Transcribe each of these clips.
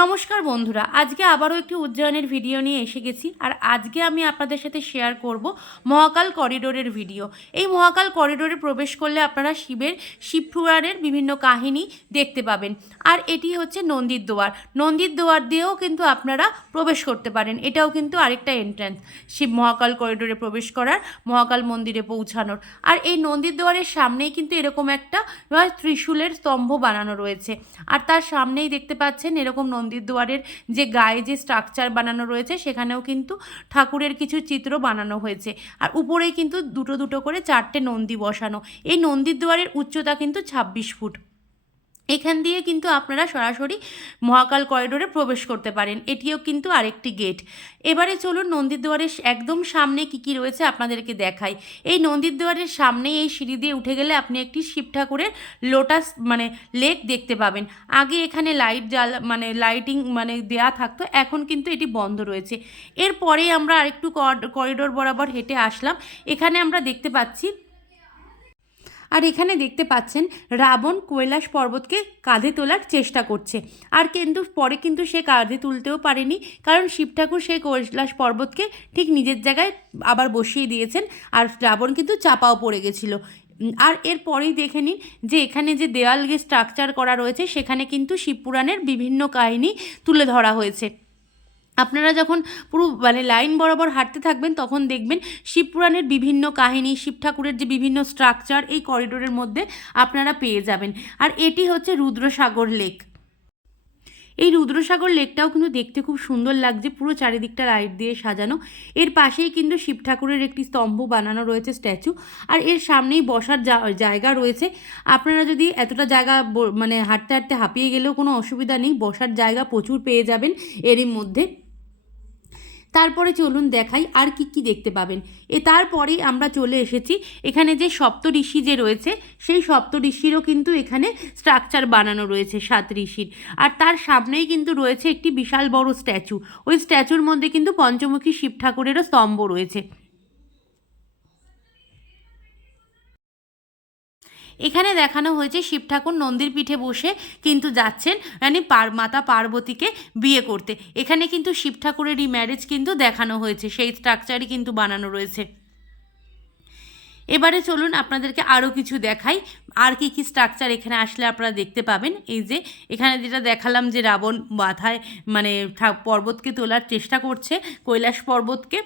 নমস্কার বন্ধুরা, আজকে আবারও একটি উজ্জয়নের ভিডিও নিয়ে এসে গেছি। আর আজকে আমি আপনাদের সাথে শেয়ার করব মহাকাল করিডোরের ভিডিও। এই মহাকাল করিডোরে প্রবেশ করলে আপনারা শিবপুরাণের বিভিন্ন কাহিনী দেখতে পাবেন। আর এটি হচ্ছে নন্দীর দুয়ার। নন্দীর দুয়ার দিয়েও কিন্তু আপনারা প্রবেশ করতে পারেন। এটাও কিন্তু আরেকটা এন্ট্রান্স শিব মহাকাল করিডোরে প্রবেশ করার, মহাকাল মন্দিরে পৌঁছানোর। আর এই নন্দীর দুয়ারের সামনেই কিন্তু এরকম একটা ত্রিশূলের স্তম্ভ বানানো রয়েছে। আর তার সামনেই দেখতে পাচ্ছেন এরকম নন্দীর দুয়ারের যে গায়ে যে স্ট্রাকচার বানানো রয়েছে, সেখানেও কিন্তু ঠাকুরের কিছু চিত্র বানানো হয়েছে। আর উপরেই কিন্তু দুটো দুটো করে 4টে নন্দী বসানো। এই নন্দীর দুয়ারের উচ্চতা কিন্তু 26 ফুট। এখান দিয়ে কিন্তু আপনারা সরাসরি মহাকাল করিডোরে প্রবেশ করতে পারেন। এটিও কিন্তু আরেকটি গেট। এবারে চলুন নন্দীর দুয়ারের একদম সামনে কি কি রয়েছে আপনাদেরকে দেখাই। এই নন্দীর দুয়ারের সামনে এই সিঁড়ি দিয়ে উঠে গেলে আপনি একটি শিব ঠাকুরের লোটাস লেক দেখতে পাবেন। আগে এখানে লাইটিং দেয়া থাকতো, এখন কিন্তু এটি বন্ধ রয়েছে। এরপরেই আমরা আরেকটু করিডোর বরাবর হেঁটে আসলাম। এখানে আমরা দেখতে পাচ্ছি, আর এখানে দেখতে পাচ্ছেন রাবণ কৈলাস পর্বতকে কাঁধে তোলার চেষ্টা করছে। আর কিন্তু পরে কিন্তু সে কাঁধে তুলতেও পারেনি, কারণ শিব ঠাকুর সেই কৈলাস পর্বতকে ঠিক নিজের জায়গায় আবার বসিয়ে দিয়েছেন। আর রাবণ কিন্তু চাপাও পড়ে গেছিলো। আর এরপরেই দেখে নিন যে এখানে যে দেওয়াল স্ট্রাকচার করা রয়েছে, সেখানে কিন্তু শিবপুরাণের বিভিন্ন কাহিনী তুলে ধরা হয়েছে। আপনারা যখন পুরো লাইন বরাবর হাঁটতে থাকবেন, তখন দেখবেন শিবপুরাণের বিভিন্ন কাহিনী, শিব ঠাকুরের যে বিভিন্ন স্ট্রাকচার এই করিডোরের মধ্যে আপনারা পেয়ে যাবেন। আর এটি হচ্ছে রুদ্রসাগর লেক। এই রুদ্রসাগর লেকটাও কিন্তু দেখতে খুব সুন্দর লাগছে, পুরো চারিদিকটা লাইট দিয়ে সাজানো। এর পাশেই কিন্তু শিব ঠাকুরের একটি স্তম্ভ বানানো রয়েছে, স্ট্যাচু। আর এর সামনেই বসার জায়গা রয়েছে। আপনারা যদি এতটা জায়গা হাঁটতে হাঁটতে হাঁপিয়ে গেলেও কোনো অসুবিধা নেই, বসার জায়গা প্রচুর পেয়ে যাবেন এরই মধ্যে। তারপরে চলুন দেখাই আর কি কি দেখতে পাবেন। তারপরেই আমরা চলে এসেছি এখানে যে সপ্তঋষি যে রয়েছে, সেই সপ্তঋষিরও কিন্তু এখানে স্ট্রাকচার বানানো রয়েছে 7 ঋষির। আর তার সামনেই কিন্তু রয়েছে একটি বিশাল বড় স্ট্যাচু। ওই স্ট্যাচুর মধ্যে কিন্তু পঞ্চমুখী শিব ঠাকুরেরও স্তম্ভ রয়েছে। এখানে দেখানো হয়েছে শিব ঠাকুর নন্দীর পিঠে বসে কিন্তু যাচ্ছেন মাতা পার্বতীকে বিয়ে করতে। এখানে কিন্তু শিব ঠাকুরেরই ম্যারেজ কিন্তু দেখানো হয়েছে, সেই স্ট্রাকচারই কিন্তু বানানো রয়েছে। এবারে চলুন আপনাদেরকে আরও কিছু দেখাই, আর কি কি স্ট্রাকচার এখানে আসলে আপনারা দেখতে পাবেন। এই যে এখানে যেটা দেখালাম যে রাবণ মাথায় পর্বতকে তোলার চেষ্টা করছে, কৈলাস পর্বতকে,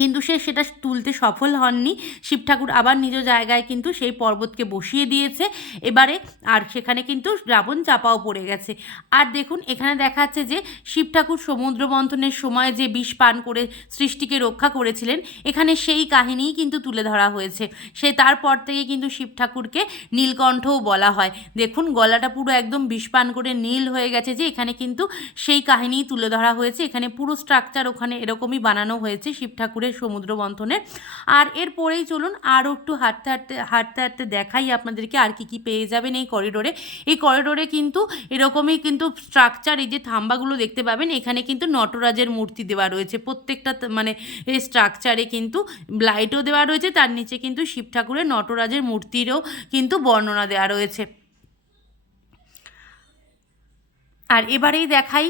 কিন্তু সে সেটা তুলতে সফল হননি। শিব ঠাকুর আবার নিজ জায়গায় কিন্তু সেই পর্বতকে বসিয়ে দিয়েছে এবারে। আর সেখানে কিন্তু রাবণ চাপাও পড়ে গেছে। আর দেখুন এখানে দেখাচ্ছে যে শিব ঠাকুর সমুদ্র মন্থনের সময় যে বিষ পান করে সৃষ্টিকে রক্ষা করেছিলেন, এখানে সেই কাহিনীই কিন্তু তুলে ধরা হয়েছে। তারপর থেকে কিন্তু শিব ঠাকুরকে নীলকণ্ঠও বলা হয়। দেখুন গলাটা পুরো একদম বিষ পান করে নীল হয়ে গেছে, যে এখানে কিন্তু সেই কাহিনীই তুলে ধরা হয়েছে। এখানে পুরো স্ট্রাকচার ওখানে এরকমই বানানো হয়েছে শিব ঠাকুরের সমুদ্র মন্থনের। আর এরপরেই চলুন আরও একটু হাঁটতে দেখাই আপনাদেরকে আর কি কি পেয়ে যাবেন এই করিডোরে। এই করিডোরে কিন্তু এরকমই কিন্তু স্ট্রাকচার, এই যে থাম্বাগুলো দেখতে পাবেন, এখানে কিন্তু নটরাজের মূর্তি দেওয়া রয়েছে। প্রত্যেকটা এই স্ট্রাকচারে কিন্তু লাইটও দেওয়া রয়েছে, তার নিচে কিন্তু শিব ঠাকুরের নটরাজের মূর্তিরও কিন্তু বর্ণনা দেওয়া রয়েছে। আর এবারেই দেখাই,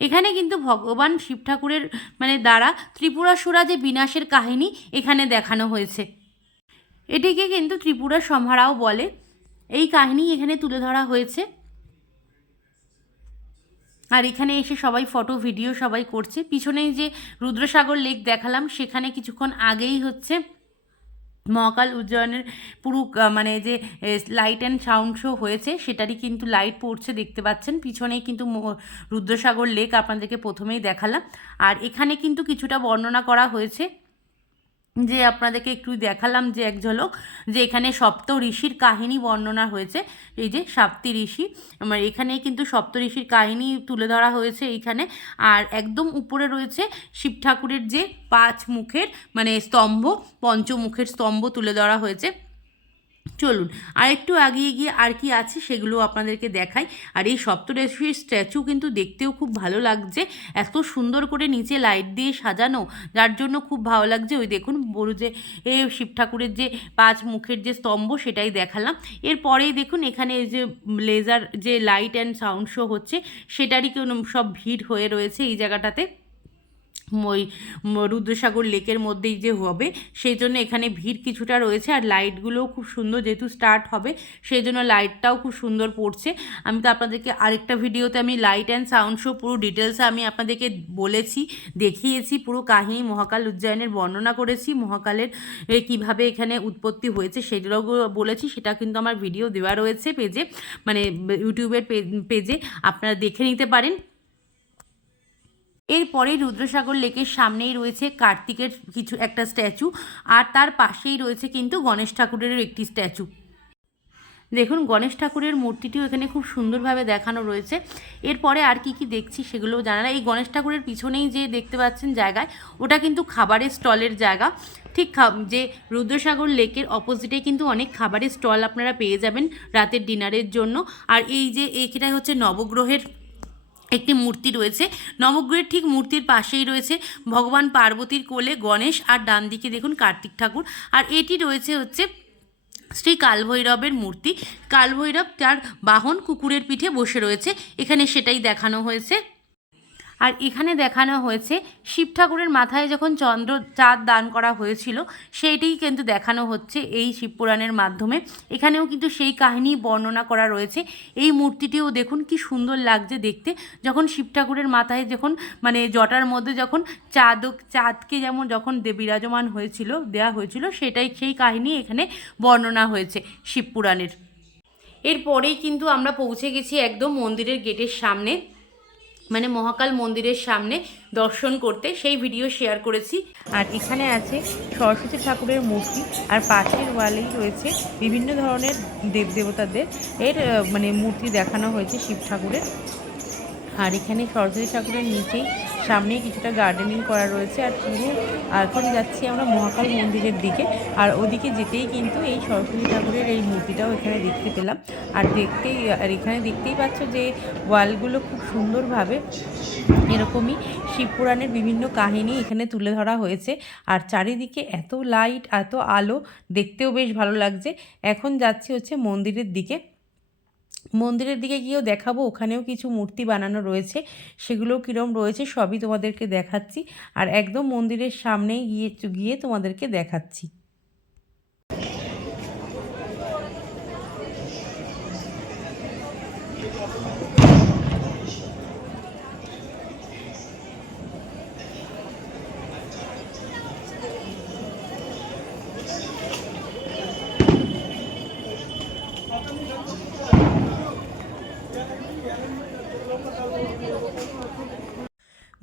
এখানে কিন্তু ভগবান শিব ঠাকুরের দ্বারা ত্রিপুরাসুরা যে বিনাশের কাহিনী এখানে দেখানো হয়েছে। এটিকে কিন্তু ত্রিপুরা সংহারাও বলে। এই কাহিনী এখানে তুলে ধরা হয়েছে। আর এখানে এসে সবাই ফটো ভিডিও সবাই করছে। পিছনেই যে রুদ্রসাগর লেক দেখালাম, সেখানে কিছুক্ষণ আগেই হচ্ছে মহাকাল উজ্জয়নের পুরো যে লাইট অ্যান্ড সাউন্ড শো হয়েছে, সেটারই কিন্তু লাইট পড়ছে দেখতে পাচ্ছেন। পিছনেই কিন্তু রুদ্রসাগর লেক আপনাদেরকে প্রথমেই দেখালাম। আর এখানে কিন্তু কিছুটা বর্ণনা করা হয়েছে, যে আপনাদেরকে একটু দেখালাম যে এক ঝলক, যে এখানে সপ্ত ঋষির কাহিনী বর্ণনা হয়েছে। এই যে সাপ্তি ঋষি, এখানে কিন্তু সপ্ত ঋষির কাহিনী তুলে ধরা হয়েছে এইখানে। আর একদম উপরে রয়েছে শিব ঠাকুরের যে 5 মুখের স্তম্ভ, পঞ্চমুখের স্তম্ভ তুলে ধরা হয়েছে। চলুন আর একটু এগিয়ে গিয়ে আর কি আছে সেগুলো আপনাদেরকে দেখাই। আর এই সপ্তর্ষির স্ট্যাচু কিন্তু দেখতেও খুব ভালো লাগছে, এত সুন্দর করে নিচে লাইট দিয়ে সাজানো, যার জন্য খুব ভালো লাগছে। ওই দেখুন বড় যে এই শিব ঠাকুরের যে 5 মুখের যে স্তম্ভ সেটাই দেখালাম। এরপরেই দেখুন এখানে এই যে লেজার যে লাইট অ্যান্ড সাউন্ড শো হচ্ছে সেটারই সব ভিড় হয়ে রয়েছে এই জায়গাটাতে। ওই রুদ্রসাগর লেকের মধ্যেই যে হবে সেই জন্য এখানে ভিড় কিছুটা রয়েছে। আর লাইটগুলোও খুব সুন্দর, যেহেতু স্টার্ট হবে সেই জন্য লাইটটাও খুব সুন্দর পড়ছে। আমি তো আপনাদেরকে আরেকটা ভিডিওতে আমি লাইট অ্যান্ড সাউন্ড শো পুরো ডিটেলসে আমি আপনাদেরকে বলেছি, দেখিয়েছি, পুরো কাহিনী মহাকাল উজ্জয়নের বর্ণনা করেছি, মহাকালের কিভাবে এখানে উৎপত্তি হয়েছে সেটাও বলেছি। সেটা কিন্তু আমার ভিডিও দেওয়া রয়েছে পেজে, মানে ইউটিউবের পেজে, আপনারা দেখে নিতে পারেন। এরপরেই রুদ্রসাগর লেকের সামনেই রয়েছে কার্তিকের কিছু একটা স্ট্যাচু, আর তার পাশেই রয়েছে কিন্তু গণেশ ঠাকুরেরও একটি স্ট্যাচু। দেখুন গণেশ ঠাকুরের মূর্তিটিও এখানে খুব সুন্দরভাবে দেখানো রয়েছে। এরপরে আর কি কি দেখছি সেগুলোও জানা না। এই গণেশ ঠাকুরের পিছনেই যে দেখতে পাচ্ছেন জায়গায়, ওটা কিন্তু খাবারের স্টলের জায়গা। ঠিক যে রুদ্রসাগর লেকের অপোজিটে কিন্তু অনেক খাবারের স্টল আপনারা পেয়ে যাবেন রাতের ডিনারের জন্য। আর এই যে এইটাই হচ্ছে নবগ্রহের একটি মূর্তি রয়েছে, নবগ্রহের ঠিক মূর্তির পাশেই রয়েছে ভগবান পার্বতীর কোলে গণেশ, আর ডান দিকে দেখুন কার্তিক ঠাকুর। আর এটি রয়েছে হচ্ছে শ্রী কালভৈরবের মূর্তি। কালভৈরব তার বাহন কুকুরের পিঠে বসে রয়েছে, এখানে সেটাই দেখানো হয়েছে। আর এখানে দেখানো হয়েছে শিব ঠাকুরের মাথায় যখন চাঁদ দান করা হয়েছিল সেইটাই কিন্তু দেখানো হচ্ছে এই শিবপুরাণের মাধ্যমে। এখানেও কিন্তু সেই কাহিনী বর্ণনা করা রয়েছে। এই মূর্তিটিও দেখুন কি সুন্দর লাগছে দেখতে, যখন শিব ঠাকুরের মাথায় যখন মানে জটার মধ্যে যখন চাঁদকে যেমন যখন বিরাজমান হয়েছিল দেওয়া হয়েছিল, সেটাই সেই কাহিনী এখানে বর্ণনা হয়েছে শিবপুরাণের। এরপরেই কিন্তু আমরা পৌঁছে গেছি একদম মন্দিরের গেটের সামনে, মানে মহাকাল মন্দিরের সামনে দর্শন করতে, সেই ভিডিও শেয়ার করেছি। আর এখানে আছে সরস্বতী ঠাকুরের মূর্তি, আর পাশের ওয়ালেই রয়েছে বিভিন্ন ধরনের দেবদেবতাদের মানে মূর্তি দেখানো হয়েছে শিব ঠাকুরের। আর এখানে সরস্বতী ঠাকুরের নিচেই সামনেই কিছুটা গার্ডেনিং করা রয়েছে। আর পুরো এখন যাচ্ছি আমরা মহাকাল মন্দিরের দিকে, আর ওদিকে যেতেই কিন্তু এই সরস্বতী ঠাকুরের এই মূর্তিটাও এখানে দেখতে পেলাম। আর এখানে দেখতেই পাচ্ছ যে ওয়ালগুলো খুব সুন্দরভাবে এরকমই শিবপুরাণের বিভিন্ন কাহিনী এখানে তুলে ধরা হয়েছে। আর চারিদিকে এত লাইট, এত আলো, দেখতেও বেশ ভালো লাগছে। এখন যাচ্ছি হচ্ছে মন্দিরের দিকে। মন্দিরের দিকে গিয়েও দেখাবো, ওখানেও কিছু মূর্তি বানানো রয়েছে, সেগুলোও কীরকম রয়েছে সবই তোমাদেরকে দেখাচ্ছি। আর একদম মন্দিরের সামনেই গিয়ে তোমাদেরকে দেখাচ্ছি।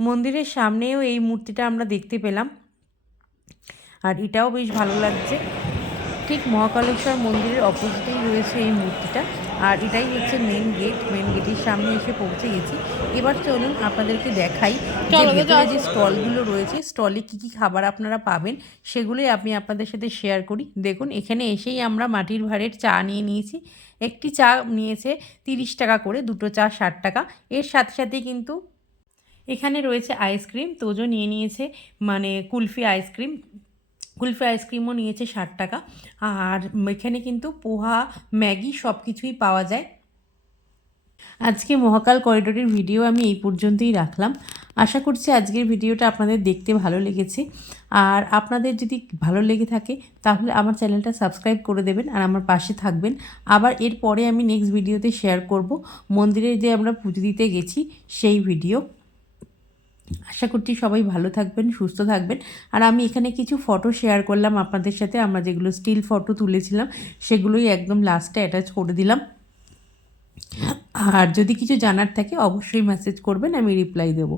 মন্দিরের সামনেও এই মূর্তিটা আমরা দেখতে পেলাম, আর এটাও বেশ ভালো লাগছে। ঠিক মহাকালেশ্বর মন্দিরের অপোজিটেই রয়েছে এই মূর্তিটা। আর এটাই হচ্ছে মেন গেট, মেন গেটের সামনে এসে পৌঁছে গেছি। এবার চলুন আপনাদেরকে দেখাই যে ভেতরে যে স্টলগুলো রয়েছে, স্টলে কী কী খাবার আপনারা পাবেন সেগুলোই আমি আপনাদের সাথে শেয়ার করি। দেখুন এখানে এসেই আমরা মাটির ভাঁড়ের চা নিয়ে নিয়েছি। একটি চা নিয়েছে 30 টাকা করে, দুটো চা 60 টাকা। এর সাথে সাথে কিন্তু এখানে রয়েছে আইসক্রিম, তোজো নিয়ে নিয়েছে মানে কুলফি আইসক্রিমও নিয়েছে 60 টাকা। আর এখানে কিন্তু পোহা, ম্যাগি সব কিছুই পাওয়া যায়। আজকে মহাকাল করিডোরের ভিডিও আমি এই পর্যন্তই রাখলাম। আশা করছি আজকের ভিডিওটা আপনাদের দেখতে ভালো লেগেছে। আর আপনাদের যদি ভালো লেগে থাকে তাহলে আমার চ্যানেলটা সাবস্ক্রাইব করে দেবেন আর আমার পাশে থাকবেন। আবার এরপরে আমি নেক্সট ভিডিওতে শেয়ার করব মন্দিরে যে আমরা পুজো দিতে গেছি সেই ভিডিও। আশা করছি সবাই ভালো থাকবেন, সুস্থ থাকবেন। আর আমি এখানে কিছু ফটো শেয়ার করলাম আপনাদের সাথে, আমরা যেগুলো স্টিল ফটো তুলেছিলাম সেগুলোই একদম লাস্টে অ্যাটাচ করে দিলাম। আর যদি কিছু জানার থাকে অবশ্যই মেসেজ করবেন, আমি রিপ্লাই দেবো।